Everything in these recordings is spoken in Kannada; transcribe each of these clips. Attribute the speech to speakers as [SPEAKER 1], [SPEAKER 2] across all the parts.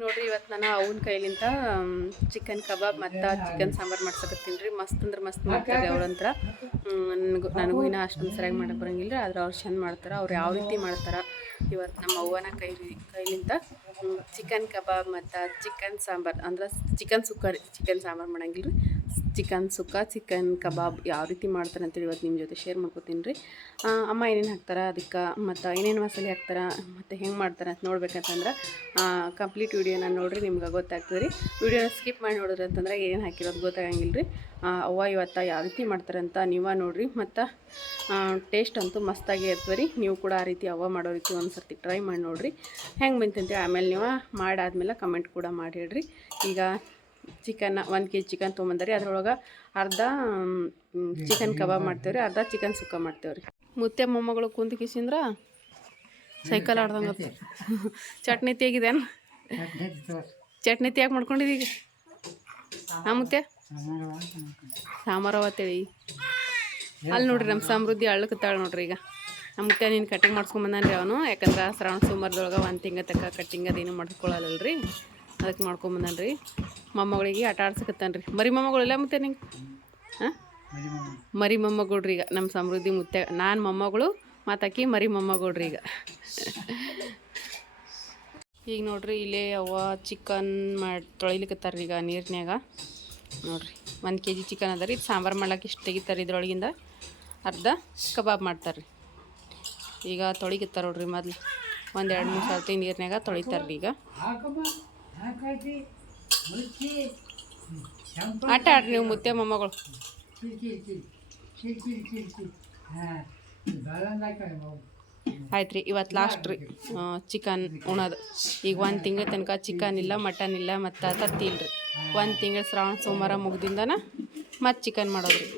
[SPEAKER 1] ನೋಡ್ರಿ ಇವತ್ತು ನಾನು ಅವನ ಕೈಲಿಂತ ಚಿಕನ್ ಕಬಾಬ್ ಮತ್ತು ಚಿಕನ್ ಸಾಂಬಾರ್ ಮಾಡ್ಸಕತ್ತೀನಿ ರೀ. ಮಸ್ತ್ ಅಂದ್ರೆ ಮಸ್ತ್ ಮಾಡ್ತಾರೆ ಅವ್ರಂತ್ರ ನನಗೂ ನನಗೂ ಇನ್ನೂ ಅಷ್ಟೊಂದು ಸರಿಯಾಗಿ ಮಾಡಕ್ಕೆ ಬರಂಗಿಲ್ಲ ಆದ್ರೆ ಅವ್ರು ಚಂದ ಮಾಡ್ತಾರೆ, ಅವ್ರು ಯಾವ ರೀತಿ ಮಾಡ್ತಾರೆ ಇವತ್ತು ನಮ್ಮ ಅವ್ವನ ಕೈ ಕೈಲಿಂದ ಚಿಕನ್ ಕಬಾಬ್ ಮತ್ತು ಚಿಕನ್ ಸಾಂಬಾರು, ಅಂದ್ರೆ ಚಿಕನ್ ಸುಕ್ಕ ಚಿಕನ್ ಸಾಂಬಾರು ಮಾಡಂಗಿಲ್ಲ ರೀ ಚಿಕನ್ ಸುಕ್ಕ, ಚಿಕನ್ ಕಬಾಬ್ ಯಾವ ರೀತಿ ಮಾಡ್ತಾರೆ ಅಂತೇಳಿ ಇವತ್ತು ನಿಮ್ಮ ಜೊತೆ ಶೇರ್ ಮಾಡ್ಕೊತೀನಿ ರೀ. ಅಮ್ಮ ಏನೇನು ಹಾಕ್ತಾರೆ ಅದಕ್ಕೆ, ಮತ್ತು ಏನೇನು ಮಸಾಲೆ ಹಾಕ್ತಾರೆ, ಮತ್ತು ಹೆಂಗೆ ಮಾಡ್ತಾರೆ ಅಂತ ನೋಡ್ಬೇಕಂತಂದ್ರೆ ಕಂಪ್ಲೀಟ್ ವೀಡಿಯೋನ ನೋಡಿರಿ, ನಿಮ್ಗೆ ಗೊತ್ತಾಗ್ತದೆ ರೀ. ವೀಡಿಯೋನ ಸ್ಕಿಪ್ ಮಾಡಿ ನೋಡಿದ್ರೆ ಅಂತಂದ್ರೆ ಏನು ಹಾಕಿರೋದು ಗೊತ್ತಾಗಂಗಿಲ್ಲ ರೀ ಅವ್ವ ಇವತ್ತು ಯಾವ ರೀತಿ ಮಾಡ್ತಾರೆ ಅಂತ ನೀವು ನೋಡಿರಿ, ಮತ್ತು ಟೇಸ್ಟ್ ಅಂತೂ ಮಸ್ತಾಗಿ ಇರ್ತದೆ ರೀ. ನೀವು ಕೂಡ ಆ ರೀತಿ ಅವ್ವ ಮಾಡೋ ರೀತಿ ಒಂದು ಸರ್ತಿ ಟ್ರೈ ಮಾಡಿ ನೋಡಿರಿ. ಹೆಂಗೆ ಬಂತಂತೇಳಿ ಆಮೇಲೆ ನೀವು ಮಾಡಾದ್ಮೇಲೆ ಕಮೆಂಟ್ ಕೂಡ ಮಾಡಿ ಹೇಳ್ರಿ. ಈಗ ಚಿಕನ್ ಒಂದು ಕೆ ಜಿ ಚಿಕನ್ ತೊಗೊಂಬಂದ್ರಿ. ಅದ್ರೊಳಗೆ ಅರ್ಧ ಚಿಕನ್ ಕಬಾಬ್ ಮಾಡ್ತೇವ್ರಿ. ಅರ್ಧ ಚಿಕನ್ ಸುಕ್ಕ ಮಾಡ್ತೇವ್ರಿ. ಮುತ್ತೆ, ಮೊಮ್ಮಗಳು ಕುಂತ ಕಿಸಿಂದ್ರ ಸೈಕಲ್ ಆಡ್ದಂಗೆ ಚಟ್ನಿ ತೆಗಿದೇನು? ಚಟ್ನಿ ತೆಗ್ ಮಾಡ್ಕೊಂಡಿದ್ದೀಗ ಹಾಂ ಮುತ್ತೆ? ಸಾಂಬಾರವತ್ತೇಳಿ ಅಲ್ಲಿ ನೋಡ್ರಿ ನಮ್ಮ ಸಮೃದ್ಧಿ ಅಳ್ಳಕತ್ತಾಳ ನೋಡ್ರಿ ಈಗ. ಮುತ್ತೆ ನೀನು ಕಟಿಂಗ್ ಮಾಡ್ಸ್ಕೊಂಬಂದಾನ್ರಿ ಅವನು. ಯಾಕಂದ್ರೆ ಶ್ರಾವಣ ಸೋಮವಾರದೊಳಗೆ ಒಂದು ತಿಂಗ ತಕ್ಕ ಕಟ್ಟಿಂಗ್ ಅದೇನು ರೀ ಅದಕ್ಕೆ ಮಾಡ್ಕೊಂಬಂದಾನ್ರಿ ಮೊಮ್ಮಗಳಿಗೆ ಆಟ ಆಡ್ಸಕತ್ತಾನ್ರಿ. ಮರಿ ಮೊಮ್ಮಗಳಿಲ್ಲ ಮುತ್ತೆ ನಿಂಗೆ? ಹಾಂ? ಮರಿ ಮೊಮ್ಮಗಳ್ರಿ ಈಗ ನಮ್ಮ ಸಮೃದ್ಧಿ ಮುತ್ತೆ. ನಾನು ಮೊಮ್ಮಗಳು ಮಾತಾಕಿ ಮರಿ ಮೊಮ್ಮಗಳ್ರಿ ಈಗ. ಈಗ ನೋಡ್ರಿ ಇಲ್ಲೇ ಅವ್ವ ಚಿಕನ್ ಮಾಡಿ ತೊಳಿಲಿಕತ್ತಾರ ಈಗ ನೀರಿನ್ಯಾಗ. ನೋಡ್ರಿ, ಒಂದು ಕೆ ಜಿ ಚಿಕನ್ ಅದ ರೀ ಸಾಂಬಾರು ಮಾಡ್ಲಿಕ್ಕೆ ಇಷ್ಟು ತೆಗಿತಾರೆ ಇದ್ರೊಳಗಿಂದ. ಅರ್ಧ ಕಬಾಬ್ ಮಾಡ್ತಾರೆ ರೀ ಈಗ ತೊಳಿಗಿತ್ತಾರ ನೋಡ್ರಿ ಮೊದ್ಲು. ಒಂದು ಎರಡು ಮೂರು ಸರ್ತಿ ನೀರಿನಾಗ ತೊಳಿತಾರೆ ರೀ ಈಗ. ಆಟ ಆಡ್ರಿ ನೀವು ಮುತ್ತೆ ಮೊಮ್ಮಗಳು. ಆಯ್ತು ರೀ ಇವತ್ತು ಲಾಸ್ಟ್ ರೀ ಚಿಕನ್ ಉಣೋದು. ಈಗ ಒಂದು ತಿಂಗಳ ತನಕ ಚಿಕನ್ ಇಲ್ಲ ಮಟನ್ ಇಲ್ಲ, ಮತ್ತು ತತ್ತಿ ಇಲ್ಲ ರೀ ಒಂದು ತಿಂಗಳು ಶ್ರಾವಣ, ಸೋಮವಾರ ಮುಗ್ದಿಂದನ ಮತ್ತು ಚಿಕನ್ ಮಾಡೋದು ರೀ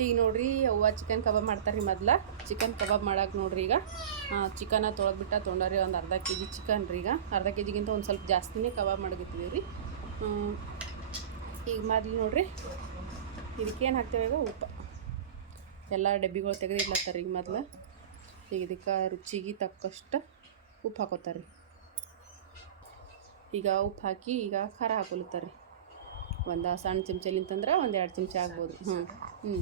[SPEAKER 1] ಈಗ ನೋಡ್ರಿ, ಅವ್ವ ಚಿಕನ್ ಕಬಾಬ್ ಮಾಡ್ತಾರೆ ರೀ ಮೊದ್ಲ. ಚಿಕನ್ ಕಬಾಬ್ ಮಾಡಕ್ಕೆ ನೋಡ್ರಿ ಈಗ. ಚಿಕನ ತೊಳೆದ್ಬಿಟ್ಟ ತೊಗೊಂಡಾರಿ ಒಂದು ಅರ್ಧ ಕೆ ಜಿ ಚಿಕನ್ ರೀ ಈಗ. ಅರ್ಧ ಕೆ ಜಿಗಿಂತ ಒಂದು ಸ್ವಲ್ಪ ಜಾಸ್ತಿನೇ ಕಬಾಬ್ ಮಾಡಕತ್ತೀವಿ ರೀ. ಈಗ ಮೊದ್ಲು ನೋಡ್ರಿ ಇದಕ್ಕೇನು ಹಾಕ್ತೇವೆ ಈಗ? ಉಪ್ಪು. ಎಲ್ಲ ಡಬ್ಬಿಗಳು ತೆಗೆದಿಡ್ಲತ್ತಾರೆ ಈಗ ಮೊದ್ಲು. ಈಗ ಇದಕ್ಕೆ ರುಚಿಗೆ ತಕ್ಕಷ್ಟು ಉಪ್ಪು ಹಾಕೋತಾರೆ ರೀ ಈಗ ಉಪ್ಪು ಹಾಕಿ ಈಗ ಖಾರ ಹಾಕೊಲತ್ತಾರೆ ರೀ ಒಂದು ಸಣ್ಣ ಚಮಚಲಿಂತಂದ್ರೆ ಒಂದು ಎರಡು ಚಮಚ ಆಗ್ಬೋದು. ಹ್ಞೂ ಹ್ಞೂ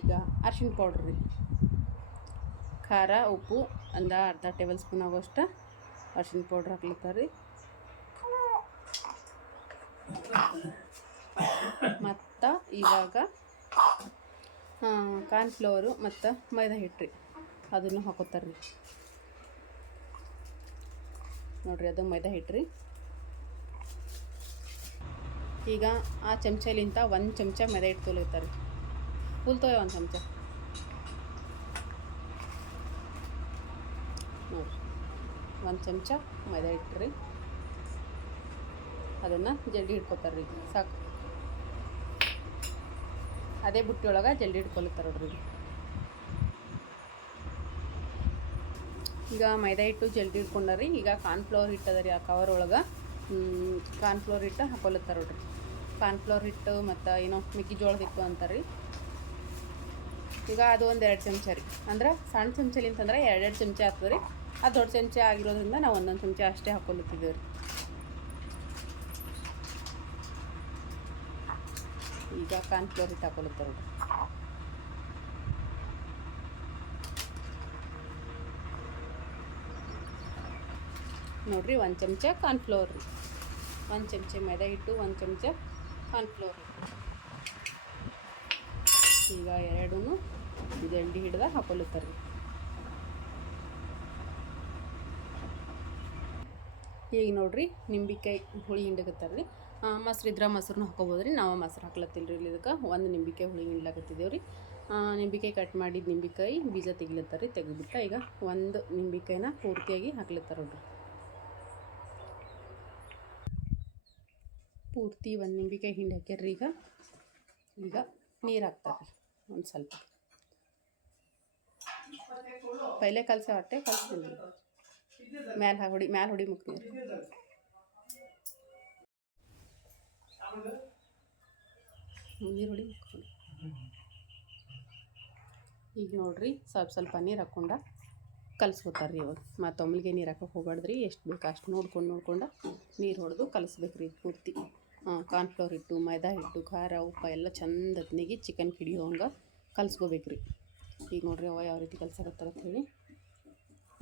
[SPEAKER 1] ಈಗ ಅರ್ಶಿಣ ಪೌಡ್ರ್ ರೀ. ಖಾರ ಉಪ್ಪು ಅಂದ ಅರ್ಧ ಟೇಬಲ್ ಸ್ಪೂನ್ ಆಗೋಷ್ಟು ಅರ್ಶಿನ ಪೌಡ್ರ್ ಹಾಕ್ಲತ್ತಾರೆ ರೀ. ಮತ್ತು ಇವಾಗ ಕಾರ್ನ್ಫ್ಲವರು ಮತ್ತು ಮೈದಾ ಹಿಟ್ಟು ರೀ. ಅದನ್ನು ಹಾಕೋತಾರೆ ರೀ. ನೋಡ್ರಿ ಅದು ಮೈದಾ ಹಿಟ್ಟು ರೀ. ಈಗ ಆ ಚಮಚಲಿಂತ ಒಂದು ಚಮಚ ಮೆದೆ ಹಿಟ್ಟು ಫುಲ್ ತೊಯ್ ಒಂದು ಚಮಚ. ಒಂದು ಚಮಚ ಮೈದಾ ರೀ ಅದನ್ನು ಜಲ್ದಿ ಹಿಡ್ಕೊತಾರೆ ರೀ ಸಾಕು. ಅದೇ ಬುಟ್ಟಿ ಒಳಗೆ ಜಲ್ದಿ ಹಿಡ್ಕೊಳ್ತಾರೆ ನೋಡ್ರಿ. ಈಗ ಮೈದಾ ಹಿಟ್ಟು ಜಲ್ದಿ ಹಿಡ್ಕೊಂಡಾರಿ ಈಗ ಕಾರ್ನ್ಫ್ಲವರ್ ಅದ ರೀ ಆ ಕವರ್ ಒಳಗೆ ಕಾರ್ನ್ಫ್ಲವರ್ ಹಿಟ್ಟು ಹಾಕೊಳತ್ತಾರ ನೋಡ್ರಿ. ಕಾರ್ನ್ಫ್ಲವರ್ ಹಿಟ್ಟು ಮತ್ತು ಏನೋ ಮೆಕ್ಕೆಜೋಳದ ಹಿಟ್ಟು ಅಂತಾರೆ ರೀ ಈಗ ಅದು ಒಂದು ಎರಡು ಚಮಚ ರೀ. ಅಂದ್ರೆ ಸಣ್ಣ ಚಮಚಲಿ ಅಂತಂದ್ರೆ ಎರಡೆರಡು ಚಮಚ ಆಗ್ತದೆ ರೀ. ಅದು ದೊಡ್ಡ ಚಮಚ ಆಗಿರೋದ್ರಿಂದ ನಾವು ಒಂದೊಂದು ಚಮಚ ಅಷ್ಟೇ ಹಾಕೊಳ್ತಿದ್ದೇವೆ ರೀ. ಈಗ ಕಾರ್ನ್ಫ್ಲವರ್ ಹಿಟ್ಟು ಹಾಕೊಲತ್ತಾರ ನೋಡ್ರಿ. ನೋಡ್ರಿ ಒಂದು ಚಮಚ ಕಾರ್ನ್ಫ್ಲವರ್ ರೀ. ಒಂದು ಚಮಚ ಮೈದಾ ಹಿಟ್ಟು, ಒಂದು ಚಮಚ ಕಾರ್ನ್ಫ್ಲವರ್ ಈಗ ಎರಡೂ ಜಲ್ಡಿ ಹಿಡ್ದ ಹಾಕೊಲತ್ತಾರೆ ರೀ ಈಗ ನೋಡ್ರಿ ನಿಂಬಿಕಾಯಿ ಹುಳಿ ಹಿಂಡಕತ್ತಾರೆ ರೀ ಮೊಸ್ರು ಇದ್ರೆ ಮೊಸರನ್ನ ಹಾಕೋಬೋದು ರೀ ನಾವು ಮೊಸರು ಹಾಕ್ಲತ್ತಿಲ್ಲ ಇಲ್ಲಿ ಇದಕ್ಕೆ. ಒಂದು ನಿಂಬಿಕಾಯಿ ಹುಳಿ ಹಿಂಡ್ಲಾಕತ್ತಿದ್ದೇವೆ ರೀ ನಿಂಬಿಕಾಯಿ ಕಟ್ ಮಾಡಿದ ನಿಂಬಿಕಾಯಿ ಬೀಜ ತೆಗಿಲತ್ತಾರೆ ರೀ ತೆಗೆದ್ಬಿಟ್ಟು ಈಗ ಒಂದು ನಿಂಬಿಕಾಯಿನ ಪೂರ್ತಿಯಾಗಿ ಹಾಕ್ಲತ್ತಾರೆ ನೋಡ್ರಿ. ಪೂರ್ತಿ ಒಂದು ನಿಂಬೆಕಾಯಿ ಹಿಂಡಿ ಹಾಕ್ಯಾರ್ರಿ ಈಗ. ಈಗ ನೀರು ಹಾಕ್ತಾರೆ ಒಂದು ಸ್ವಲ್ಪ. ಪೈಲೆ ಕಲಸ ಹೊಟ್ಟೆ ಕಲಿಸ್ತೀನಿ. ಮ್ಯಾಲೆ ಹೊಡಿ ಮ್ಯಾಲೆ ಹೊಡಿ ಮುಕ್ ನೀರು. ನೀರು ಹೊಡಿ ಮುಕ್ ಈಗ ನೋಡ್ರಿ ಸ್ವಲ್ಪ ಸ್ವಲ್ಪ ನೀರು ಹಾಕ್ಕೊಂಡ ಕಲಸ್ಕೊತಾರ್ರಿ ಇವಾಗ. ಮತ್ತು ತಮ್ಮಳಿಗೆ ನೀರು ಹಾಕಕ್ಕೆ ಹೋಗ್ಬಾರ್ದ್ರಿ ಎಷ್ಟು ಬೇಕು ಅಷ್ಟು ನೋಡ್ಕೊಂಡು ನೋಡ್ಕೊಂಡು ನೀರು ಹೊಡೆದು ಕಲಿಸ್ಬೇಕು ರೀ ಪೂರ್ತಿ. ಕಾರ್ನ್ಫ್ಲವರ್ ಹಿಟ್ಟು, ಮೈದಾ ಹಿಟ್ಟು, ಖಾರ, ಉಪ್ಪು ಎಲ್ಲ ಚಂದ ಹತ್ನಿಗೆ ಚಿಕನ್ ಹಿಡಿಯೋಂಗೆ ಕಲಿಸ್ಕೋಬೇಕು ರೀ ಈಗ ನೋಡ್ರಿ ಅವ ಯಾವ ರೀತಿ ಅಂತ ಹೇಳಿ.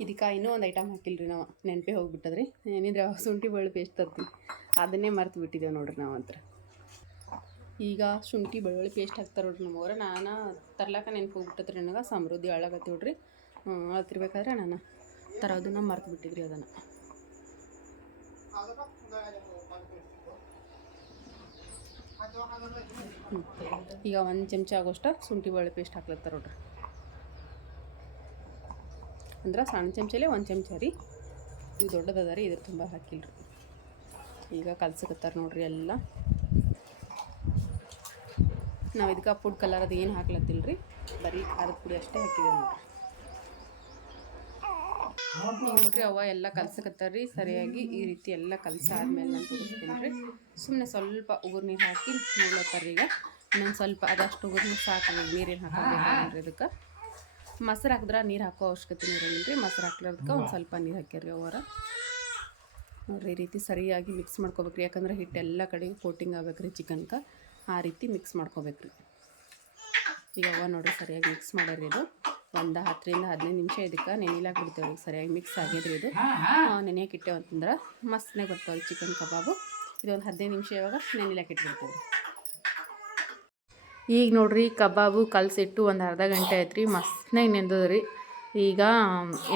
[SPEAKER 1] ಇದಕ್ಕೆ ಇನ್ನೂ ಒಂದು ಐಟಮ್ ಹಾಕಿಲ್ಲ ರೀ ನಾವು, ನೆನಪೇ ಹೋಗಿಬಿಟ್ಟದ್ರಿ. ಏನಿದ್ರೆ ಶುಂಠಿ ಬೆಳ್ಳುಳ್ಳಿ ಪೇಸ್ಟ್ ತರ್ತೀವಿ. ಅದನ್ನೇ ಮರ್ತು ಬಿಟ್ಟಿದ್ದೇವೆ ನೋಡ್ರಿ ನಾವು ಅಂತ ಈಗ ಶುಂಠಿ ಬೆಳ್ಳುಳ್ಳಿ ಪೇಸ್ಟ್ ಹಾಕ್ತಾರೆ ನೋಡ್ರಿ ನಮ್ಮವ್ರ ನಾನು ತರ್ಲಾಕ ನೆನ್ಪು ಹೋಗ್ಬಿಟ್ಟದ್ರಿ ನನಗೆ, ಸಮೃದ್ಧಿ ಹಾಳಾಗತ್ತೆ ನೋಡ್ರಿ. ಅಳತಿರ್ಬೇಕಾದ್ರೆ ನಾನು ತರೋದನ್ನ ಮರ್ತು ಬಿಟ್ಟಿದ್ರಿ ಅದನ್ನು. ಈಗ ಒಂದು ಚಮಚ ಆಗೋಷ್ಟು ಶುಂಠಿ ಬೆಳ್ಳುಳ್ಳಿ ಪೇಸ್ಟ್ ಹಾಕ್ಲತ್ತಾರ ನೋಡ್ರಿ. ಅಂದ್ರೆ ಸಣ್ಣ ಚಮಚಲೇ ಒಂದು ಚಮಚ ರೀ. ಇದು ದೊಡ್ಡದದ ರೀ, ಇದ್ರ ತುಂಬ ಹಾಕಿಲ್ರಿ. ಈಗ ಕಲ್ಸಕತ್ತಾರ ನೋಡ್ರಿ ಎಲ್ಲ. ನಾವು ಇದಕ್ಕೆ ಫುಡ್ ಕಲರ್ ಅದು ಏನು ಹಾಕ್ಲತ್ತಿಲ್ಲ ರೀ ಬರೀ ಖಾರದ ಪುಡಿ ಅಷ್ಟೇ ಹಾಕಿದ್ದೇವೆ ನೋಡ್ರಿ. ನೋಡ್ರಿ ಅವ ಎಲ್ಲ ಕಲ್ಸಕತ್ತಾರ ರೀ ಸರಿಯಾಗಿ ಈ ರೀತಿ ಎಲ್ಲ ಕಲಸಾದ್ಮೇಲೆ ನಾನು ತೋರಿಸ್ತೀನಿ ರೀ. ಸುಮ್ಮನೆ ಸ್ವಲ್ಪ ಉಗುರು ನೀರು ಹಾಕಿ ನೋಡ್ಲತ್ತಾರ ಈಗ. ಇನ್ನೊಂದು ಸ್ವಲ್ಪ ಅದಷ್ಟು ಉಗುರು ನೀರು ಸಾಕು ನೀರೇನು ರೀ ಅದಕ್ಕೆ ಮೊಸರು ಹಾಕಿದ್ರೆ ನೀರು ಹಾಕೋ ಅವಶ್ಯಕತೆ ಇರಂಗಿಲ್ಲ ರೀ. ಮೊಸರು ಹಾಕ್ಲಾರ್ದಕ್ಕೆ ಒಂದು ಸ್ವಲ್ಪ ನೀರು ಹಾಕ್ಯಾರ್ರಿ ಅವರ ನೋಡ್ರಿ, ಈ ರೀತಿ ಸರಿಯಾಗಿ ಮಿಕ್ಸ್ ಮಾಡ್ಕೋಬೇಕ್ರಿ. ಯಾಕಂದ್ರೆ ಹಿಟ್ಟು ಎಲ್ಲ ಕಡೆ ಕೋಟಿಂಗ್ ಆಗ್ಬೇಕ್ರಿ ಚಿಕನ್ಗೆ ಆ ರೀತಿ ಮಿಕ್ಸ್ ಮಾಡ್ಕೋಬೇಕ್ರಿ. ಈಗ ಅವ ನೋಡ್ರಿ ಸರಿಯಾಗಿ ಮಿಕ್ಸ್ ಮಾಡ್ಯಾರಿ ಇದು. ಒಂದು ಹತ್ತರಿಂದ ಹದಿನೈದು ನಿಮಿಷ ಇದಕ್ಕೆ ನೆನೆಲಾಗಿ ಬಿಡ್ತೇವೆ ರೀ. ಸರಿಯಾಗಿ ಮಿಕ್ಸ್ ಆಗ್ಯದ್ರಿ ಇದು. ನೆನೆಯಕ್ಕೆ ಇಟ್ಟೇವೆ ಅಂತಂದ್ರೆ ಮಸ್ತ್ನೇ ಬರ್ತಾವೆ ಚಿಕನ್ ಕಬಾಬು. ಇದೊಂದು ಹದಿನೈದು ನಿಮಿಷ ಇವಾಗ ನೆನೆಲಾಕ್ ಇಟ್ಬಿಡ್ತೇವೆ ಈಗ ನೋಡ್ರಿ ಕಬಾಬು ಕಲಸಿಟ್ಟು ಒಂದು ಅರ್ಧ ಗಂಟೆ ಆಯ್ತು ರೀ ಮಸ್ತ್ನಾಗ ನೆಂದದ್ರಿ. ಈಗ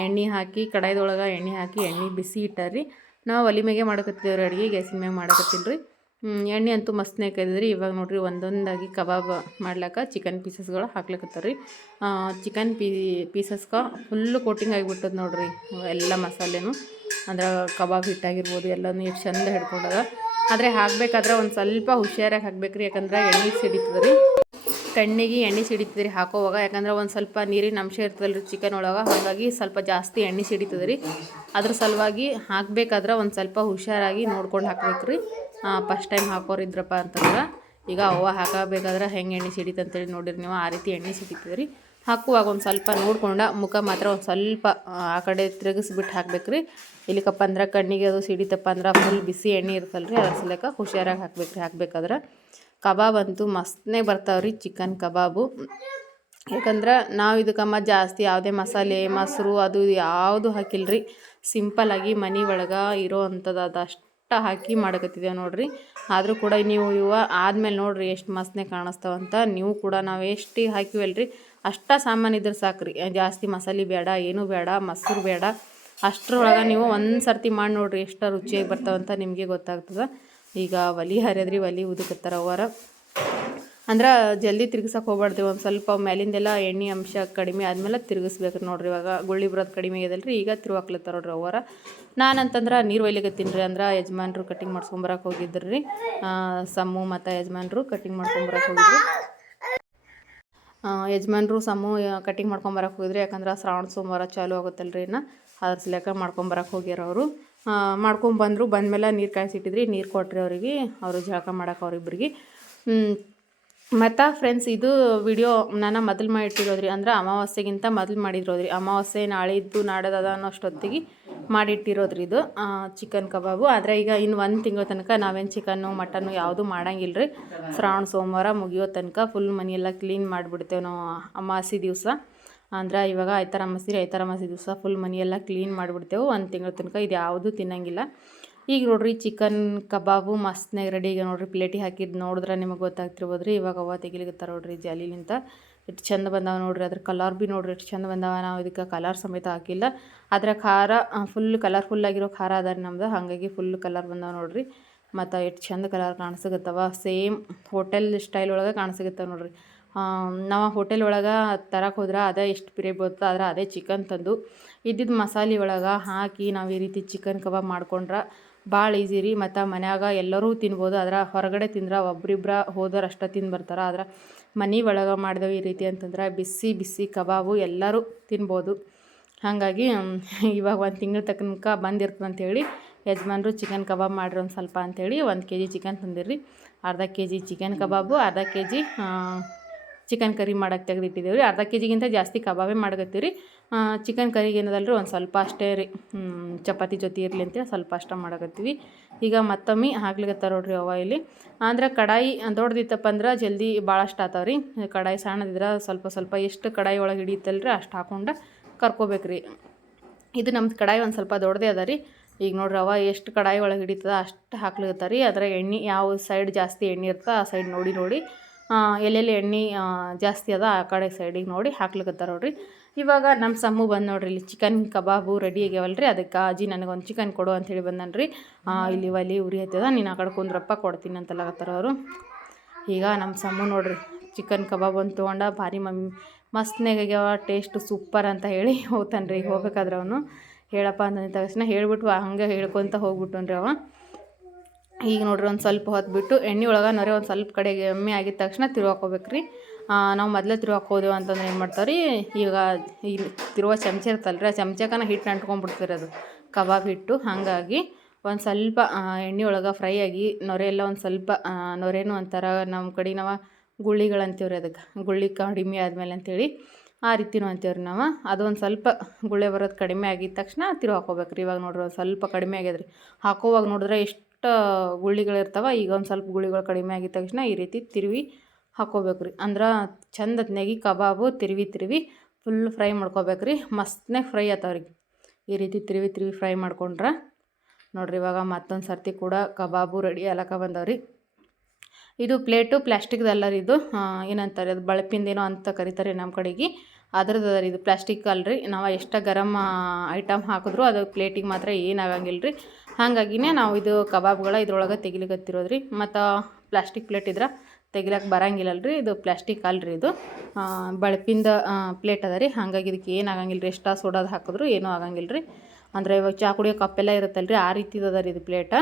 [SPEAKER 1] ಎಣ್ಣೆ ಹಾಕಿ ಕಡಾಯ್ದೊಳಗೆ ಎಣ್ಣೆ ಹಾಕಿ ಎಣ್ಣೆ ಬಿಸಿ ಇಟ್ಟಾರ್ರಿ. ನಾವು ಒಲಿ ಮ್ಯಾಗೆ ಮಾಡಕತ್ತೀವಿ ರೀ ಅಡುಗೆ ಗ್ಯಾಸಿನ ಮ್ಯಾಗ ಮಾಡಕತ್ತೀನಿ ರೀ ಎಣ್ಣೆ ಅಂತೂ ಮಸ್ತ್ನೇ ಕೈದಿದ್ರಿ ಇವಾಗ ನೋಡಿರಿ ಒಂದೊಂದಾಗಿ ಕಬಾಬ್ ಮಾಡ್ಲಾಕ ಚಿಕನ್ ಪೀಸಸ್ಗಳು ಹಾಕ್ಲಕತ್ತರಿ ಚಿಕನ್ ಪೀ ಪೀಸಸ್ಗ ಫುಲ್ಲು ಕೋಟಿಂಗ್ ಆಗಿಬಿಟ್ಟದ ನೋಡ್ರಿ. ಎಲ್ಲ ಮಸಾಲೆನೂ. ಅಂದ್ರೆ ಕಬಾಬ್ ಹಿಟ್ಟಾಗಿರ್ಬೋದು ಎಲ್ಲನೂ ಎಷ್ಟು ಚಂದ ಹಿಡ್ಕೊಂಡದ. ಆದರೆ ಹಾಕಬೇಕಾದ್ರೆ ಒಂದು ಸ್ವಲ್ಪ ಹುಷಾರಾಗಿ ಹಾಕ್ಬೇಕ್ರಿ, ಯಾಕಂದ್ರೆ ಎಣ್ಣೆ ಸಿಡಿತದ ರೀ ಕಣ್ಣಿಗೆ ಎಣ್ಣೆ ಸಿಡಿತದೆ ರೀ ಹಾಕೋವಾಗ, ಯಾಕಂದ್ರೆ ಒಂದು ಸ್ವಲ್ಪ ನೀರಿನ ಅಂಶ ಇರ್ತದಲ್ಲ ರೀ ಚಿಕನ್ ಒಳಗೆ. ಹಾಗಾಗಿ ಸ್ವಲ್ಪ ಜಾಸ್ತಿ ಎಣ್ಣೆ ಸಿಡಿತದೆ ರೀ ಅದ್ರ ಸಲುವಾಗಿ ಹಾಕ್ಬೇಕಾದ್ರೆ ಒಂದು ಸ್ವಲ್ಪ ಹುಷಾರಾಗಿ ನೋಡ್ಕೊಂಡು ಹಾಕ್ಬೇಕು ರೀ ಫಸ್ಟ್ ಟೈಮ್ ಹಾಕೋರು ಇದ್ರಪ್ಪ ಅಂತಂದ್ರೆ, ಈಗ ಅವ್ವ ಹಾಕಬೇಕಾದ್ರೆ ಹೆಂಗೆ ಎಣ್ಣೆ ಸಿಡಿತು ಅಂತೇಳಿ ನೋಡಿರಿ ನೀವು, ಆ ರೀತಿ ಎಣ್ಣೆ ಸಿಡಿತದೆ ರೀ. ಹಾಕುವಾಗ ಒಂದು ಸ್ವಲ್ಪ ನೋಡ್ಕೊಂಡು ಮುಖ ಮಾತ್ರ ಒಂದು ಸ್ವಲ್ಪ, ಆ ಕಡೆ ತಿರುಗಿಸ್ಬಿಟ್ಟು ಹಾಕ್ಬೇಕು ರೀ ಇಲ್ಲಿಕಪ್ಪ ಅಂದ್ರೆ ಕಣ್ಣಿಗೆ ಅದು ಸಿಡಿತಪ್ಪ ಅಂದ್ರೆ ಫುಲ್ ಬಿಸಿ ಎಣ್ಣೆ ಇರ್ತಲ್ಲ ರೀ ಅದ್ರ ಸಲಕ ಹುಷಾರಾಗಿ ಹಾಕ್ಬೇಕು ರೀ ಹಾಕ್ಬೇಕಾದ್ರೆ. ಕಬಾಬ್ ಅಂತೂ ಮಸ್ತ್ನೇ ಬರ್ತಾವೆ ರೀ ಚಿಕನ್ ಕಬಾಬು. ಯಾಕಂದ್ರೆ ನಾವು ಇದಕ್ಕಮ್ಮ ಜಾಸ್ತಿ ಯಾವುದೇ ಮಸಾಲೆ, ಮೊಸರು ಅದು ಯಾವುದು ಹಾಕಿಲ್ಲ ರೀ ಸಿಂಪಲ್ಲಾಗಿ ಮನೆ ಒಳಗೆ ಇರೋ ಅಂಥದ್ದು ಅದಷ್ಟು ಹಾಕಿ ಮಾಡಕತ್ತಿದ್ದೇವೆ ನೋಡ್ರಿ. ಆದರೂ ಕೂಡ ನೀವು ಇವ ಆದ್ಮೇಲೆ ನೋಡ್ರಿ ಎಷ್ಟು ಮಸ್ತ್ನೇ ಕಾಣಿಸ್ತಾವಂತ ನೀವು ಕೂಡ ನಾವು ಎಷ್ಟು ಹಾಕಿವಲ್ರಿ. ಅಷ್ಟ ಸಾಮಾನು ಇದ್ರೆ ಸಾಕ್ರಿ. ಜಾಸ್ತಿ ಮಸಾಲೆ ಬೇಡ ಏನೂ ಬೇಡ ಮೊಸರು ಬೇಡ ಅಷ್ಟರೊಳಗೆ ನೀವು ಒಂದು ಸರ್ತಿ ಮಾಡಿ ನೋಡ್ರಿ ಎಷ್ಟು ರುಚಿಯಾಗಿ ಬರ್ತಾವಂತ ನಿಮಗೆ ಗೊತ್ತಾಗ್ತದೆ. ಈಗ ಒಲಿ ಹರಿಯದ್ರಿ ಒಲಿ ಉದಕತ್ತಾರ ಅವರ ಅಂದ್ರೆ ಜಲ್ದಿ ತಿರ್ಗಿಸಕ್ಕೆ ಹೋಗ್ಬಾರ್ದು ಒಂದು ಸ್ವಲ್ಪ ಮೇಲಿಂದೆಲ್ಲ ಎಣ್ಣೆ ಅಂಶ ಕಡಿಮೆ ಆದಮೇಲೆ ತಿರುಗಿಸ್ಬೇಕು ನೋಡ್ರಿ ಇವಾಗ ಗುಳ್ಳಿ ಬರೋದು ಕಡಿಮೆ ಆಗ್ಯದಲ್ರಿ ಈಗ ತಿರುವಾಕ್ಲತ್ತಾರ ನೋಡ್ರಿ ಅವರ ನಾನಂತಂದ್ರೆ ನೀರು ಒಯ್ಲಿಕತ್ತೀನಿ ರೀ ಅಂದ್ರೆ ಯಜಮಾನ್ರು ಕಟಿಂಗ್ ಮಾಡ್ಸ್ಕೊಂಬರಕ್ಕೆ ಹೋಗಿದ್ರು. ರೀ ಸಮ್ಮು ಮತ್ತು ಯಜಮಾನ್ರು ಕಟಿಂಗ್ ಮಾಡ್ಕೊಂಬರಕ್ಕೆ ಹೋಗಿದ್ರು. ಯಜಮಾನ್ರು ಸಮ್ಮು ಕಟಿಂಗ್ ಮಾಡ್ಕೊಂಬರಕ್ಕೆ ಹೋಗಿದ್ರಿ, ಯಾಕಂದ್ರೆ ಶ್ರಾವಣ ಸೋಮವಾರ ಚಾಲು ಆಗುತ್ತಲ್ಲ ರೀ ಇನ್ನು. ಅದ್ರ ಸಲಕ ಮಾಡ್ಕೊಂಬರಕ್ಕೆ ಹೋಗ್ಯಾರ ಅವರು. ಮಾಡ್ಕೊಂಬಂದರು ಬಂದಮೇಲೆ ನೀರು ಕಾಯಿಸಿಟ್ಟಿದ್ರಿ, ನೀರು ಕೊಟ್ರಿ ಅವ್ರಿಗೆ, ಅವರು ಜಳಕ ಮಾಡಕ್ಕೆ ಅವ್ರಿಬ್ರಿಗೆ. ಮತ್ತು ಫ್ರೆಂಡ್ಸ್ ಇದು ವಿಡಿಯೋ ನಾನು ಮೊದಲು ಮಾಡಿಟ್ಟಿರೋದ್ರಿ. ಅಂದ್ರೆ ಅಮಾವಾಸ್ಯೆಗಿಂತ ಮೊದಲು ಮಾಡಿರೋದ್ರಿ. ಅಮಾವಾಸ್ಯೆ ನಾಳಿದ್ದು ನಾಡೋದದ ಅನ್ನೋಷ್ಟೊತ್ತಿಗೆ ಮಾಡಿಟ್ಟಿರೋದ್ರಿ ಇದು. ಚಿಕನ್ ಕಬಾಬು ಆದರೆ ಈಗ ಇನ್ನು ಒಂದು ತಿಂಗಳ ತನಕ ನಾವೇನು ಚಿಕನ್ನು ಮಟನ್ನು ಯಾವುದು ಮಾಡಂಗಿಲ್ಲ ರೀ ಶ್ರಾವಣ, ಸೋಮವಾರ ಮುಗಿಯೋ ತನಕ ಫುಲ್ ಮನೆಯೆಲ್ಲ ಕ್ಲೀನ್ ಮಾಡಿಬಿಡ್ತೇವೆ ನಾವು ಅಮಾವಾಸ್ಯೆ ದಿವಸ. ಅಂದ್ರೆ ಇವಾಗ ಐತಾರ ಅಮಾಸಿ ಐತಾರ ಅಮಾಸಿ ದಿವಸ ಫುಲ್ ಮನೆಯೆಲ್ಲ ಕ್ಲೀನ್ ಮಾಡಿಬಿಡ್ತೇವೆ. ಒಂದು ತಿಂಗಳ ತನಕ ಇದು ಯಾವುದೂ ತಿನ್ನಂಗಿಲ್ಲ. ಈಗ ನೋಡ್ರಿ ಚಿಕನ್ ಕಬಾಬು ಮಸ್ತ್ನಾಗ ರೆಡಿ ಈಗ ನೋಡ್ರಿ ಪ್ಲೇಟಿಗೆ ಹಾಕಿದ್ದು ನೋಡಿದ್ರೆ ನಿಮಗೆ ಗೊತ್ತಾಗ್ತಿರ್ಬೋದು ರೀ ಇವಾಗ ಅವ ತೆಗಿಲಿಕತ್ತಾರ ನೋಡ್ರಿ ಜಾಲಿಲಿಂತ. ಎಷ್ಟು ಚಂದ ಬಂದಾವ ನೋಡ್ರಿ. ಅದ್ರ ಕಲರ್ ಭೀ ನೋಡ್ರಿ ಎಷ್ಟು ಚಂದ ಬಂದಾವ. ನಾವು ಇದಕ್ಕೆ ಕಲರ್ ಸಮೇತ ಹಾಕಿಲ್ಲ. ಅದರ ಖಾರ ಫುಲ್ ಕಲರ್ಫುಲ್ ಆಗಿರೋ ಖಾರ ಅದ ರೀ ನಮ್ದು. ಹಾಗಾಗಿ ಫುಲ್ ಕಲರ್ ಬಂದಾವ ನೋಡ್ರಿ. ಮತ್ತು ಎಷ್ಟು ಚಂದ ಕಲರ್ ಕಾಣಿಸ್ಗತ್ತವ ಸೇಮ್ ಹೋಟೆಲ್ ಸ್ಟೈಲ್ ಒಳಗೆ ಕಾಣಿಸಕತ್ತವ ನೋಡ್ರಿ. ನಾವು ಹೋಟೆಲ್ ಒಳಗೆ ತರಕ್ಕೆ ಹೋದ್ರೆ ಅದೇ ಎಷ್ಟು ಪಿರೇ ಬರುತ್ತೆ ಆದ್ರೆ ಅದೇ ಚಿಕನ್ ತಂದು ಇದ್ದಿದ್ದು ಮಸಾಲೆ ಒಳಗೆ ಹಾಕಿ ನಾವು ಈ ರೀತಿ ಚಿಕನ್ ಕಬಾಬ್ ಮಾಡ್ಕೊಂಡ್ರೆ ಭಾಳ ಈಸಿ ರೀ, ಮತ್ತು ಮನ್ಯಾಗ ಎಲ್ಲರೂ ತಿನ್ಬೋದು. ಆದ್ರೆ ಹೊರಗಡೆ ತಿಂದ್ರೆ ಒಬ್ರಿಬ್ರ ಹೋದವ್ರು ಅಷ್ಟೇ ತಿಂದು ಬರ್ತಾರೆ. ಆದ್ರೆ ಮನೆ ಒಳಗೆ ಮಾಡಿದೆವು ಈ ರೀತಿ ಅಂತಂದ್ರೆ ಬಿಸಿ ಬಿಸಿ ಕಬಾಬು ಎಲ್ಲರೂ ತಿನ್ಬೋದು. ಹಾಗಾಗಿ ಇವಾಗ ಒಂದು ತಿಂಗಳ ತನಕ ಬಂದಿರ್ತದೆ ಅಂಥೇಳಿ ಯಜಮಾನ್ರು ಚಿಕನ್ ಕಬಾಬ್ ಮಾಡಿರಿ ಒಂದು ಸ್ವಲ್ಪ ಅಂಥೇಳಿ ಒಂದು ಕೆ ಜಿ ಚಿಕನ್ ತಂದಿರಿ ಅರ್ಧ ಕೆ ಜಿ ಚಿಕನ್ ಕಬಾಬು, ಅರ್ಧ ಕೆ ಜಿ ಚಿಕನ್ ಕರಿ ಮಾಡಕ್ಕೆ ತೆಗೆದಿಟ್ಟಿದ್ದೇವೆ ರೀ. ಅರ್ಧ ಕೆ ಜಿಗಿಂತ ಜಾಸ್ತಿ ಕಬಾಬೇ ಮಾಡಕತ್ತೀವಿ ರೀ ಚಿಕನ್ ಕರಿಗೆ ಏನದಲ್ಲ ರೀ ಒಂದು ಸ್ವಲ್ಪ ಅಷ್ಟೇ ರೀ. ಚಪಾತಿ ಜೊತೆ ಇರಲಿ ಅಂತೇಳಿ ಸ್ವಲ್ಪ ಅಷ್ಟ ಮಾಡಕತ್ತೀವಿ. ಈಗ ಮತ್ತೊಮ್ಮೆ ಹಾಕ್ಲಿಕ್ಕೆ ನೋಡ್ರಿ ಅವ ಇಲ್ಲಿ. ಅಂದ್ರೆ ಕಡಾಯಿ ದೊಡ್ಡದಿತ್ತಪ್ಪ ಅಂದ್ರೆ ಜಲ್ದಿ ಭಾಳಷ್ಟು ಆತಾವ ರೀ ಕಡಾಯಿ ಸಣ್ಣದಿದ್ರೆ ಸ್ವಲ್ಪ ಸ್ವಲ್ಪ ಎಷ್ಟು ಕಡಾಯಿ ಒಳಗೆ ಹಿಡಿಯುತ್ತಲ್ಲ ರೀ ಅಷ್ಟು ಹಾಕೊಂಡು ಕರ್ಕೋಬೇಕು ರೀ ಇದು ನಮ್ದು ಕಡಾಯಿ ಒಂದು ಸ್ವಲ್ಪ ದೊಡ್ಡದೇ ಅದ ರೀ. ಈಗ ನೋಡ್ರಿ ಅವ ಎಷ್ಟು ಕಡಾಯಿ ಒಳಗೆ ಹಿಡಿತದ ಅಷ್ಟು ಹಾಕ್ಲಿಕ್ಕೆ ರೀ ಅದ್ರ ಎಣ್ಣೆ, ಯಾವ ಸೈಡ್ ಜಾಸ್ತಿ ಎಣ್ಣೆ ಇರ್ತದೆ ಆ ಸೈಡ್ ನೋಡಿ ನೋಡಿ. ಎಲ್ಲೆಲ್ಲಿ ಎಣ್ಣೆ ಜಾಸ್ತಿ ಅದ ಆ ಕಡೆ ಸೈಡಿಗೆ ನೋಡಿ ಹಾಕ್ಲಿಕತ್ತಾರ ನೋಡ್ರಿ. ಇವಾಗ ನಮ್ಮ ಸಮ್ಮು ಬಂದು ನೋಡ್ರಿ, ಇಲ್ಲಿ ಚಿಕನ್ ಕಬಾಬು ರೆಡಿ ಆಗ್ಯಾವಲ್ಲ ಅದಕ್ಕೆ ಅಜ್ಜಿ ನನಗೊಂದು ಚಿಕನ್ ಕೊಡು ಅಂಥೇಳಿ ಬಂದನ್ರಿ. ಇಲ್ಲಿ ಒಲಿ ಉರಿ ಹತ್ತದ ನೀನು ಆ ಕಡೆ ಕುಂದ್ರಪ್ಪ ಕೊಡ್ತೀನಿ ಅಂತಲಾಗತ್ತಾರ ಅವರು. ಈಗ ನಮ್ಮ ಸಮ್ಮು ನೋಡ್ರಿ ಚಿಕನ್ ಕಬಾಬ್ ಒಂದು ತೊಗೊಂಡ ಭಾರಿ ಮಮ್ಮಿ ಮಸ್ತ್ನಾಗ ಆಗ್ಯಾವ ಟೇಸ್ಟ್ ಸೂಪರ್ ಅಂತ ಹೇಳಿ ಹೋಗ್ತಾನೆ ರೀ ಹೋಗ್ಬೇಕಾದ್ರೆ ಅವನು. ಹೇಳಪ್ಪ ಅಂತ ತಕ್ಷಣ ಹೇಳ್ಬಿಟ್ಟು ಹಂಗೆ ಹೇಳ್ಕೊತ ಹೋಗ್ಬಿಟ್ಟನ್ರಿ ಅವ. ಈಗ ನೋಡ್ರಿ ಒಂದು ಸ್ವಲ್ಪ ಹೊತ್ತು ಬಿಟ್ಟು ಎಣ್ಣೆ ಒಳಗೆ ನೊರೆ ಒಂದು ಸ್ವಲ್ಪ ಕಡೆಗೆ ಎಮ್ಮೆ ಆಗಿದ ತಕ್ಷಣ ತಿರುವಾಕೋಬೇಕು ರೀ ನಾವು ಮೊದಲೇ ತಿರುವಾಕ್ ಹೋದೆವು ಅಂತಂದ್ರೆ ಏನು ಮಾಡ್ತಾರೆ ರೀ ಈಗ ಈ ತಿರುವ ಚಮಚ ಇರ್ತಲ್ಲ ರೀ ಆ ಚಮಚಕನ ಹಿಟ್ಟು ಅಂಟ್ಕೊಂಡ್ಬಿಡ್ತೀರಿ ಅದು. ಕಬಾಬ್ ಹಿಟ್ಟು, ಹಾಗಾಗಿ ಒಂದು ಸ್ವಲ್ಪ ಎಣ್ಣೆ ಒಳಗೆ ಫ್ರೈ ಆಗಿ ನೊರೆ ಎಲ್ಲ ಒಂದು ಸ್ವಲ್ಪ ನೊರೆನು ಅಂತಾರೆ ನಮ್ಮ ಕಡೆ ನಾವು ಗುಳ್ಳಿಗಳು ಅಂತೀವ್ರಿ ಅದಕ್ಕೆ. ಗುಳ್ಳಿ ಕಡಿಮೆ ಆದಮೇಲೆ ಅಂತೇಳಿ ಆ ರೀತಿನೂ ಅಂತೀವ್ರಿ ನಾವು. ಅದು ಒಂದು ಸ್ವಲ್ಪ ಗುಳ್ಳೆ ಬರೋದು ಕಡಿಮೆ ಆಗಿದ ತಕ್ಷಣ ತಿರು ಹಾಕೋಬೇಕು ರೀ ಇವಾಗ ನೋಡ್ರಿ ಒಂದು ಸ್ವಲ್ಪ ಕಡಿಮೆ ಆಗ್ಯದ ರೀ ಹಾಕೋವಾಗ ನೋಡಿದ್ರೆ ಎಷ್ಟು ಗುಳ್ಳಿಗಳಿರ್ತಾವ, ಈಗ ಒಂದು ಸ್ವಲ್ಪ ಗುಳ್ಳಿಗಳು ಕಡಿಮೆ ಆಗಿದ ತಕ್ಷಣ ಈ ರೀತಿ ತಿರುವಿ ಹಾಕೋಬೇಕು ರೀ. ಅಂದ್ರೆ ಚಂದ ನೆಗಿ ಕಬಾಬು ತಿರುವಿ ತಿರುವಿ ಫುಲ್ ಫ್ರೈ ಮಾಡ್ಕೋಬೇಕು ರೀ. ಮಸ್ತ್ನೇ ಫ್ರೈ ಆತಾವ್ರಿ ಈ ರೀತಿ ತಿರುವಿ ತಿರುವಿ ಫ್ರೈ ಮಾಡ್ಕೊಂಡ್ರೆ ನೋಡ್ರಿ ಇವಾಗ ಮತ್ತೊಂದು ಸರ್ತಿ ಕೂಡ ಕಬಾಬು ರೆಡಿ ಅಲಕ ಬಂದವ್ರಿ ಇದು ಪ್ಲೇಟು ಪ್ಲಾಸ್ಟಿಕ್ದಲ್ಲ ರೀ ಇದು. ಏನಂತಾರೆ ಅದು ಬಳಪಿಂದೇನೋ ಅಂತ ಕರಿತಾರೆ ನಮ್ಮ ಕಡೆಗೆ. ಅದ್ರದ್ದು ಅದ ರೀ ಇದು ಪ್ಲಾಸ್ಟಿಕ್ ಅಲ್ರಿ. ನಾವು ಎಷ್ಟು ಗರಮ್ ಐಟಮ್ ಹಾಕಿದ್ರು ಅದು ಪ್ಲೇಟಿಗೆ ಮಾತ್ರ ಏನಾಗಂಗಿಲ್ಲ ರೀ ಹಾಗಾಗಿನೇ ನಾವು ಇದು ಕಬಾಬ್ಗಳ ಇದ್ರೊಳಗೆ ತೆಗಿಲಿಕತ್ತಿರೋದು ರೀ ಮತ್ತು ಪ್ಲಾಸ್ಟಿಕ್ ಪ್ಲೇಟ್ ಇದ್ರೆ ತೆಗಿಲಕ್ಕೆ ಬರಂಗಿಲ್ಲಲ್ಲ ರೀ ಇದು ಪ್ಲಾಸ್ಟಿಕ್ ಅಲ್ರಿ ಇದು. ಬಳಪಿಂದ ಪ್ಲೇಟ್ ಅದ ರೀ. ಹಾಗಾಗಿ ಇದಕ್ಕೆ ಏನು ಆಗಂಗಿಲ್ಲ ರೀ ಎಷ್ಟು ಸೋಡಾದು ಹಾಕಿದ್ರು ಏನೂ ಆಗಂಗಿಲ್ಲ ರೀ ಅಂದರೆ ಇವಾಗ ಚಾ ಕುಡಿಯೋ ಕಪ್ಪೆಲ್ಲ ಇರುತ್ತಲ್ಲ ರೀ ಆ ರೀತಿದು ಅದ ರೀ ಇದು ಪ್ಲೇಟ.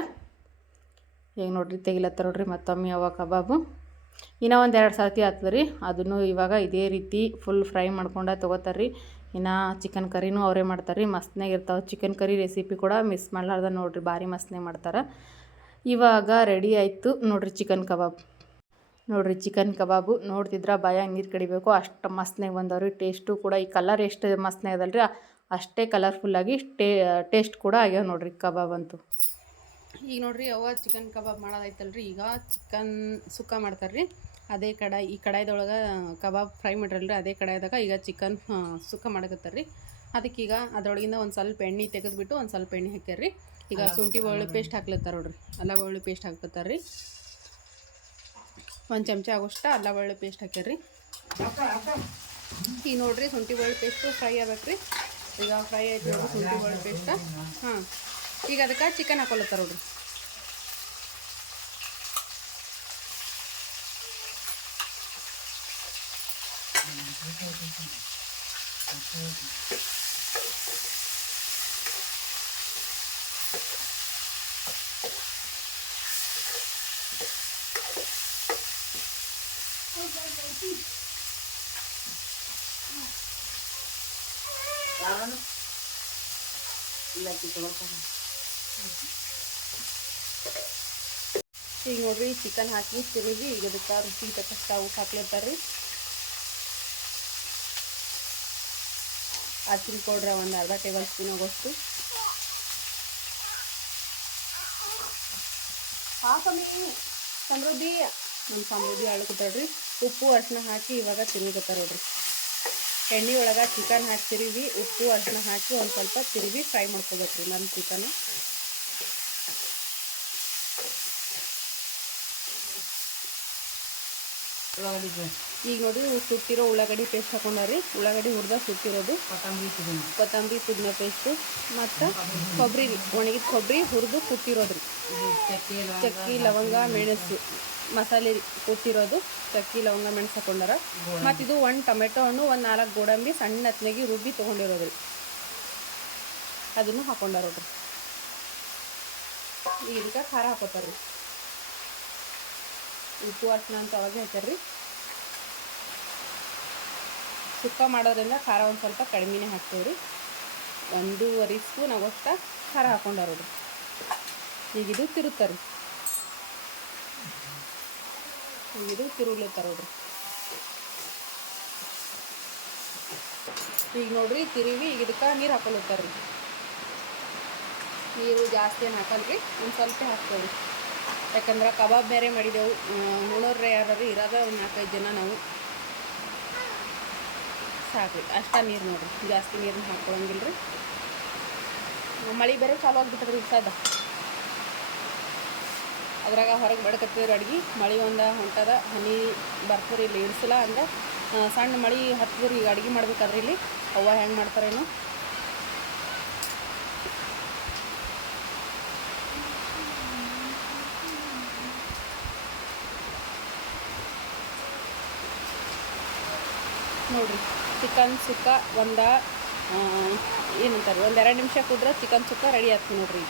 [SPEAKER 1] ಈಗ ನೋಡ್ರಿ ತೆಗಿಲತ್ತ ನೋಡ್ರಿ ಮತ್ತೊಮ್ಮೆ ಅವ ಕಬಾಬು. ಇನ್ನೂ ಒಂದು ಎರಡು ಸರ್ತಿ ಆಗ್ತದೆ ರೀ ಅದನ್ನು ಇವಾಗ ಇದೇ ರೀತಿ ಫುಲ್ ಫ್ರೈ ಮಾಡ್ಕೊಂಡು ತೊಗೋತಾರೆ ರೀ ಇನ್ನು ಚಿಕನ್ ಕರಿನೂ ಅವರೇ ಮಾಡ್ತಾರೆ ರೀ ಮಸ್ತ್ನಾಗ ಇರ್ತಾವೆ. ಚಿಕನ್ ಕರಿ ರೆಸಿಪಿ ಕೂಡ ಮಿಸ್ ಮಾಡ್ಲಾರ್ದ ನೋಡ್ರಿ, ಭಾರಿ ಮಸ್ತ್ನಾಗ ಮಾಡ್ತಾರೆ. ಇವಾಗ ರೆಡಿ ಆಯಿತು ನೋಡ್ರಿ ಚಿಕನ್ ಕಬಾಬ್ ನೋಡ್ರಿ ಚಿಕನ್ ಕಬಾಬು ನೋಡ್ತಿದ್ರೆ ಬಾಯಾಗ ನೀರು ಕಡಿಬೇಕು, ಅಷ್ಟು ಮಸ್ತ್ನಾಗ ಬಂದವ್ರಿ. ಟೇಸ್ಟು ಕೂಡ ಈ ಕಲರ್ ಎಷ್ಟು ಮಸ್ತ್ನಾಗ ಅದಲ್ರಿ, ಅಷ್ಟೇ ಕಲರ್ಫುಲ್ಲಾಗಿ ಟೇ ಟೇಸ್ಟ್ ಕೂಡ ಆಗ್ಯಾವ ನೋಡ್ರಿ ಕಬಾಬ್ ಅಂತೂ. ಈಗ ನೋಡ್ರಿ ಅವ ಚಿಕನ್ ಕಬಾಬ್ ಮಾಡೋದೈತಲ್ರಿ ಈಗ ಚಿಕನ್ ಸುಕ್ಕ ಮಾಡ್ತಾರ್ರಿ. ಅದೇ ಕಡಾಯಿ ಈ ಕಡಾಯ್ದೊಳಗೆ ಕಬಾಬ್ ಫ್ರೈ ಮಾಡಿರಲ್ರಿ. ಅದೇ ಕಡಾಯ್ದಾಗ ಈಗ ಚಿಕನ್ ಸುಕ್ಕ ಮಾಡಕತ್ತಾರ್ರಿ. ಅದಕ್ಕೀಗ ಅದರೊಳಗಿಂದ ಒಂದು ಸ್ವಲ್ಪ ಎಣ್ಣೆ ತೆಗೆದ್ಬಿಟ್ಟು ಒಂದು ಸ್ವಲ್ಪ ಎಣ್ಣೆ ಹಾಕ್ಯಾರ್ರಿ. ಈಗ ಶುಂಠಿ ಬೆಳ್ಳುಳ್ಳಿ ಪೇಸ್ಟ್ ಹಾಕ್ಲತ್ತಾರ ನೋಡ್ರಿ. ಅಲ್ಲ ಬೆಳ್ಳುಳ್ಳಿ ಪೇಸ್ಟ್ ಹಾಕ್ಲತ್ತಾರ್ರಿ. ಒಂದು ಚಮಚ ಆಗೋಷ್ಟು ಅಲ್ಲ ಬೆಳ್ಳುಳ್ಳಿ ಪೇಸ್ಟ್ ಹಾಕ್ಯಾರ್ರಿ. ಈಗ ನೋಡ್ರಿ ಶುಂಠಿ ಬೆಳ್ಳುಳ್ಳಿ ಪೇಸ್ಟು ಫ್ರೈ ಆಗ್ಬೇಕ್ರಿ. ಈಗ ಫ್ರೈ ಆಯ್ತು ಶುಂಠಿ ಬೆಳ್ಳುಳ್ಳಿ ಪೇಸ್ಟ್. ಹಾಂ. ಈಗ ಅದಕ್ಕೆ ಚಿಕನ್ ಹಾಕೊಳತ್ತಾರ ನೋಡ್ರಿ. ಈಗ ನೋಡ್ರಿ ಚಿಕನ್ ಹಾಕಿ ತಿರುಗಿ ಈಗ ಅದಕ್ಕೆ ರುಚಿ ತಕ್ಕಷ್ಟ ಸ್ಟವ್ ಹಾಕ್ಲೇತಾರ್ರಿ ಅರ್ಶಿನ ಪೌಡ್ರ ಒಂದು ಅರ್ಧ ಟೇಬಲ್ ಸ್ಪೂನ್ ಆಗೋಷ್ಟು. ಸಮೃದ್ಧಿ. ನಮ್ಮ ಸಮೃದ್ಧಿ ಆಳ್ಕೊತಾಳ್ರಿ ಉಪ್ಪು, ಅರ್ಶನ ಹಾಕಿ ಇವಾಗ ತಿರುಗತ್ತಾರ ನೋಡ್ರಿ. ಎಣ್ಣೆ ಒಳಗೆ ಚಿಕನ್ ಹಾಕಿ ತಿರುಗಿ ಉಪ್ಪು, ಅರ್ಶನ ಹಾಕಿ ಒಂದು ಸ್ವಲ್ಪ ತಿರುವಿ ಫ್ರೈ ಮಾಡ್ಕೋಬೇಕ್ರಿ ನಮ್ಮ ಚಿಕನ್ ಈಗ ನೋಡಿ ಸುಟ್ಟಿರೋ ಉಳ್ಳಾಗಡ್ಡಿ ಪೇಸ್ಟ್ ಹಾಕೊಂಡ್ರಿ. ಉಳ್ಳಾಗಡ್ಡಿ ಹುರಿದ ಸುಟ್ಟಿರೋದು
[SPEAKER 2] ಕೊತ್ತಂಬರಿ ಪುದೀನ
[SPEAKER 1] ಕೊತ್ತಂಬರಿ ಪುದೀನ ಪೇಸ್ಟು ಮತ್ತು ಕೊಬ್ಬರಿ ಒಣಗಿದ ಕೊಬ್ಬರಿ ಹುರಿದು
[SPEAKER 2] ಕುಟ್ಟಿರೋದ್ರಿ ಚಕ್ಕೆ ಲವಂಗ,
[SPEAKER 1] ಮೆಣಸು ಮಸಾಲೆ ಕುಟ್ಟಿರೋದು ಚಕ್ಕಿ ಲವಂಗ ಮೆಣಸು ಹಾಕೊಂಡಾರ. ಮತ್ತು ಇದು ಒಂದು ಟೊಮೆಟೊ ಹಣ್ಣು ಒಂದು ನಾಲ್ಕು ಗೋಡಂಬಿ ಸಣ್ಣ ಹತ್ನಾಗಿ ರುಬ್ಬಿ ತೊಗೊಂಡಿರೋದ್ರಿ. ಅದನ್ನು ಹಾಕೊಂಡಾರೋದ್ರಿ. ಈಗ ಇದಕ್ಕೆ ಖಾರ ಹಾಕೋತಾರೆ ರೀ ಉಪ್ಪು ಅರ್ಶಿನ ಅಂತ ಒಳಗೆ ಹಾಕ್ಯಾರ ಸುಕ್ಕ ಮಾಡೋದ್ರಿಂದ ಖಾರ ಒಂದು ಸ್ವಲ್ಪ ಕಡಿಮೆನೇ ಹಾಕ್ತೇವ್ರಿ. ಒಂದೂವರೆ ಸ್ಪೂನ್ ಆಗೋಷ್ಟ ಖಾರ ಹಾಕೊಂಡಾರ ಈಗ ಇದು ತಿರುತ್ತಾರೆ ಈಗ ಇದು ಈಗ ನೋಡ್ರಿ ತಿರುವಿ ಈಗ ಇದಕ್ಕೆ ನೀರು ಹಾಕೊಳ್ತಾರೆ ರೀ ನೀರು ಜಾಸ್ತಿ ಏನು ಹಾಕಲ್ರಿ, ಒಂದು ಸ್ವಲ್ಪ ಹಾಕ್ತೇವೆ ಯಾಕಂದ್ರೆ ಕಬಾಬ್ ಬೇರೆ ಮಾಡಿದೆವು. ಉಣೋರ್ರೆ ಯಾರು ಇರೋದ ಒಂದು ನಾಲ್ಕೈದು ಜನ ನಾವು. ಸಾಕು ಅಷ್ಟ ನೀರು ನೋಡ್ರಿ. ಜಾಸ್ತಿ ನೀರನ್ನ ಹಾಕ್ಕೊಳಂಗಿಲ್ಲ ರೀ ಮಳೆ ಬೇರೆ ಚಾಲು ಆಗಿಬಿಟ್ಟದ್ರಿ ಸದ ಅದ್ರಾಗ ಹೊರಗೆ ಬಡ್ಕತ್ತಿದ್ರು ಅಡ್ಗೆ, ಮಳೆ ಒಂದು ಹೊಂಟದ, ಹನಿ ಬರ್ತದ್ರಿ ಇಲ್ಲಿ ಇಳಿಸಿಲ್ಲ ಅಂದ್ರೆ ಸಣ್ಣ ಮಳೆ ಹತ್ತಿದ್ರಿ, ಈಗ ಅಡ್ಗೆ ಮಾಡ್ಬೇಕಾದ್ರೆ ಇಲ್ಲಿ. ಅವ್ವ ಹೆಂಗೆ ಮಾಡ್ತಾರೇನು. ನೋಡ್ರಿ, ಚಿಕನ್ ಸುಕ್ಕ ಒಂದ ಏನಂತಾರೆ, ಒಂದು ಎರಡು ನಿಮಿಷ ಕುದ್ರೆ ಚಿಕನ್ ಸುಕ್ಕ ರೆಡಿ ಆಗ್ತದೆ ನೋಡ್ರಿ.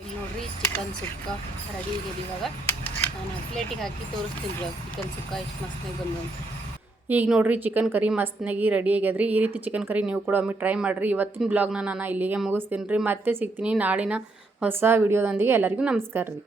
[SPEAKER 1] ಇಲ್ಲಿ ನೋಡ್ರಿ, ಚಿಕನ್ ಸುಕ್ಕ ರೆಡಿ ಇದೆ ಇವಾಗ. ನಾನು ಪ್ಲೇಟಿಗೆ ಹಾಕಿ ತೋರಿಸ್ತೀನಿ ರೀ ಚಿಕನ್ ಸುಕ್ಕ ಎಷ್ಟು ಮಸ್ತಾಗಿ ಬಂದು ಈಗ ನೋಡ್ರಿ, ಚಿಕನ್ ಕರಿ ಮಸ್ತ್ನಾಗಿ ರೆಡಿ ಆಗ್ಯದ್ರಿ. ಈ ರೀತಿ ಚಿಕನ್ ಕರಿ ನೀವು ಕೂಡ ಒಮ್ಮೆ ಟ್ರೈ ಮಾಡಿರಿ. ಇವತ್ತಿನ ಬ್ಲಾಗ್ನ ನಾನು ಇಲ್ಲಿಗೆ ಮುಗಿಸ್ತೀನಿ ರೀ. ಮತ್ತೆ ಸಿಗ್ತೀನಿ ನಾಳಿನ ಹೊಸ ವಿಡಿಯೋದೊಂದಿಗೆ ಎಲ್ಲರಿಗೂ ನಮಸ್ಕಾರ ರೀ.